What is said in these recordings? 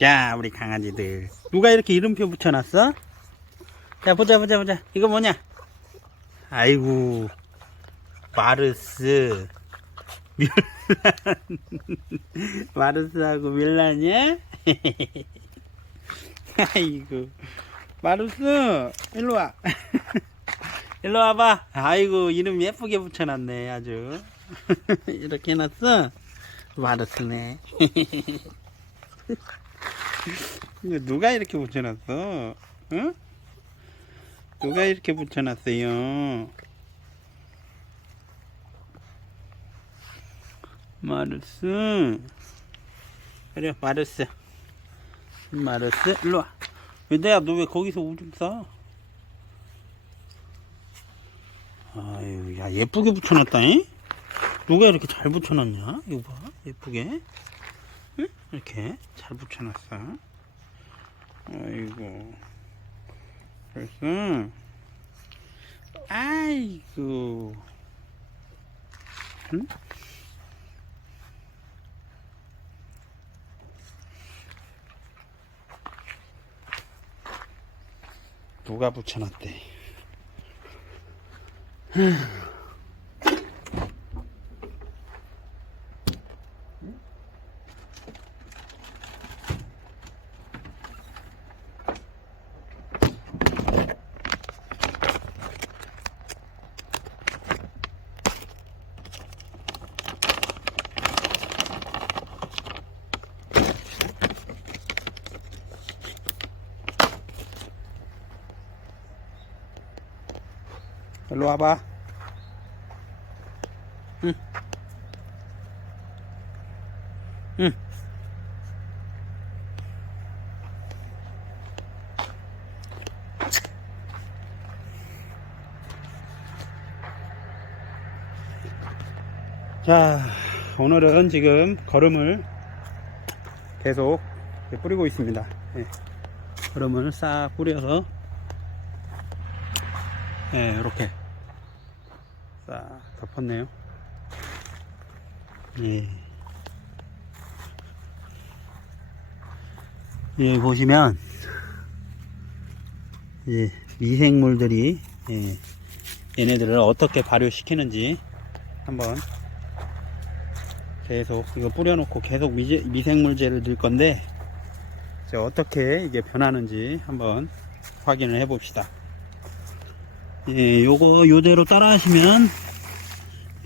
자, 우리 강아지들. 누가 이렇게 이름표 붙여놨어? 자, 보자, 보자, 보자. 이거 뭐냐? 아이고, 마르스. 밀란. 마르스하고 밀란이야? 아이고. 마르스, 일로 와. 일로 와봐. 아이고, 이름 예쁘게 붙여놨네, 아주. 이렇게 해놨어? 마르스네. 이거 누가 이렇게 붙여놨어? 응? 누가 이렇게 붙여놨어요? 마르스. 그래, 마르스. 마르스, 일로 와. 왜내야 너 왜 거기서 오줌 싸? 아유, 야, 예쁘게 붙여놨다잉? 누가 이렇게 잘 붙여놨냐? 이거 봐, 예쁘게. 응? 이렇게 잘 붙여놨어. 아이고. 그래서, 아이고. 응? 누가 붙여놨대? 일로 와봐. 응. 응. 자, 오늘은 지금 거름을 계속 뿌리고 있습니다. 예. 거름을 싹 뿌려서 예, 이렇게 싹 덮었네요. 예. 예, 보시면 예, 미생물들이 예, 얘네들을 어떻게 발효시키는지 한번 계속 이거 뿌려놓고 계속 미제, 미생물제를 넣을 건데 이제 어떻게 이게 변하는지 한번 확인을 해 봅시다. 예, 요거 요대로 따라 하시면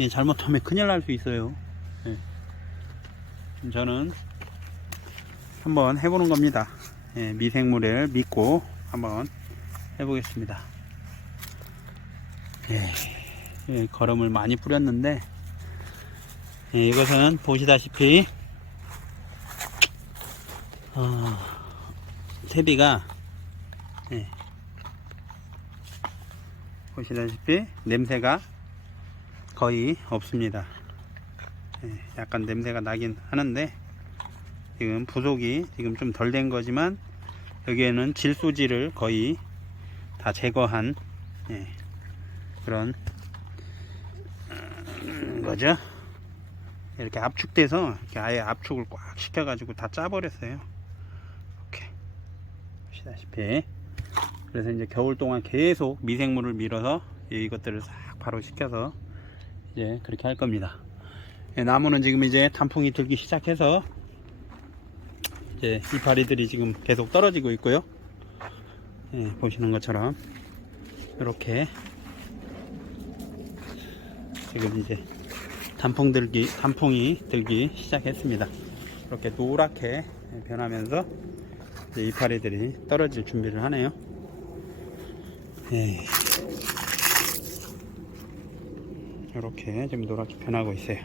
예, 잘못하면 큰일 날 수 있어요. 예. 저는 한번 해보는 겁니다. 예, 미생물을 믿고 한번 해보겠습니다. 예, 예, 거름을 많이 뿌렸는데 예, 이것은 보시다시피 어, 퇴비가 예, 보시다시피 냄새가 거의 없습니다. 예, 약간 냄새가 나긴 하는데 지금 부속이 지금 좀 덜 된 거지만 여기에는 질소지를 거의 다 제거한 예, 그런 음, 거죠. 이렇게 압축돼서 이렇게 아예 압축을 꽉 시켜가지고 다 짜버렸어요. 이렇게 보시다시피 그래서 이제 겨울 동안 계속 미생물을 밀어서 이것들을 싹 바로 시켜서 이제 그렇게 할 겁니다. 예, 나무는 지금 이제 단풍이 들기 시작해서 이제 이파리들이 지금 계속 떨어지고 있고요. 예, 보시는 것처럼 이렇게 지금 이제 단풍 들기 단풍이 들기 시작했습니다. 이렇게 노랗게 변하면서 이파리들이 떨어질 준비를 하네요. 예. 이렇게 좀 노랗게 변하고 있어요.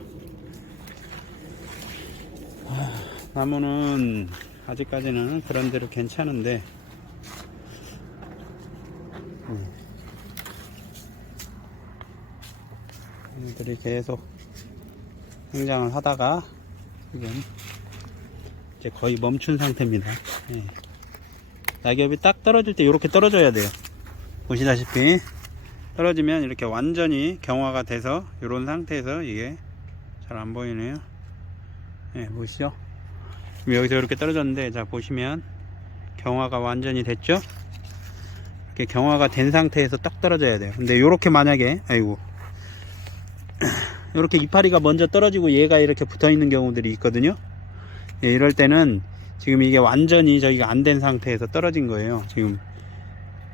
아, 나무는 아직까지는 그런 대로 괜찮은데 음. 얘들이 계속 성장을 하다가 지금 이제 거의 멈춘 상태입니다. 예. 낙엽이 딱 떨어질 때 이렇게 떨어져야 돼요. 보시다시피 떨어지면 이렇게 완전히 경화가 돼서 이런 상태에서 이게 잘 안 보이네요. 예, 보시죠. 여기서 이렇게 떨어졌는데 자 보시면 경화가 완전히 됐죠? 이렇게 경화가 된 상태에서 딱 떨어져야 돼요. 근데 이렇게 만약에 아이고 이렇게 이파리가 먼저 떨어지고 얘가 이렇게 붙어 있는 경우들이 있거든요. 예, 이럴 때는 지금 이게 완전히 저기가 안 된 상태에서 떨어진 거예요. 지금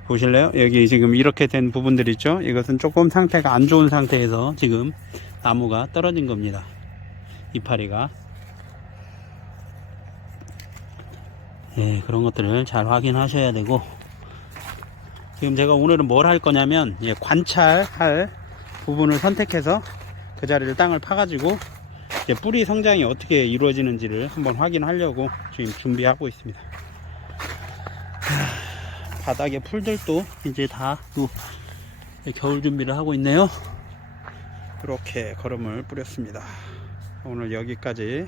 보실래요? 여기 지금 이렇게 된 부분들 있죠? 이것은 조금 상태가 안 좋은 상태에서 지금 나무가 떨어진 겁니다. 이파리가. 예, 그런 것들을 잘 확인하셔야 되고 지금 제가 오늘은 뭘 할 거냐면 예, 관찰할 부분을 선택해서 그 자리를 땅을 파가지고 뿌리 성장이 어떻게 이루어지는지를 한번 확인하려고 지금 준비하고 있습니다. 하, 바닥에 풀들도 이제 다 또 겨울 준비를 하고 있네요. 이렇게 거름을 뿌렸습니다. 오늘 여기까지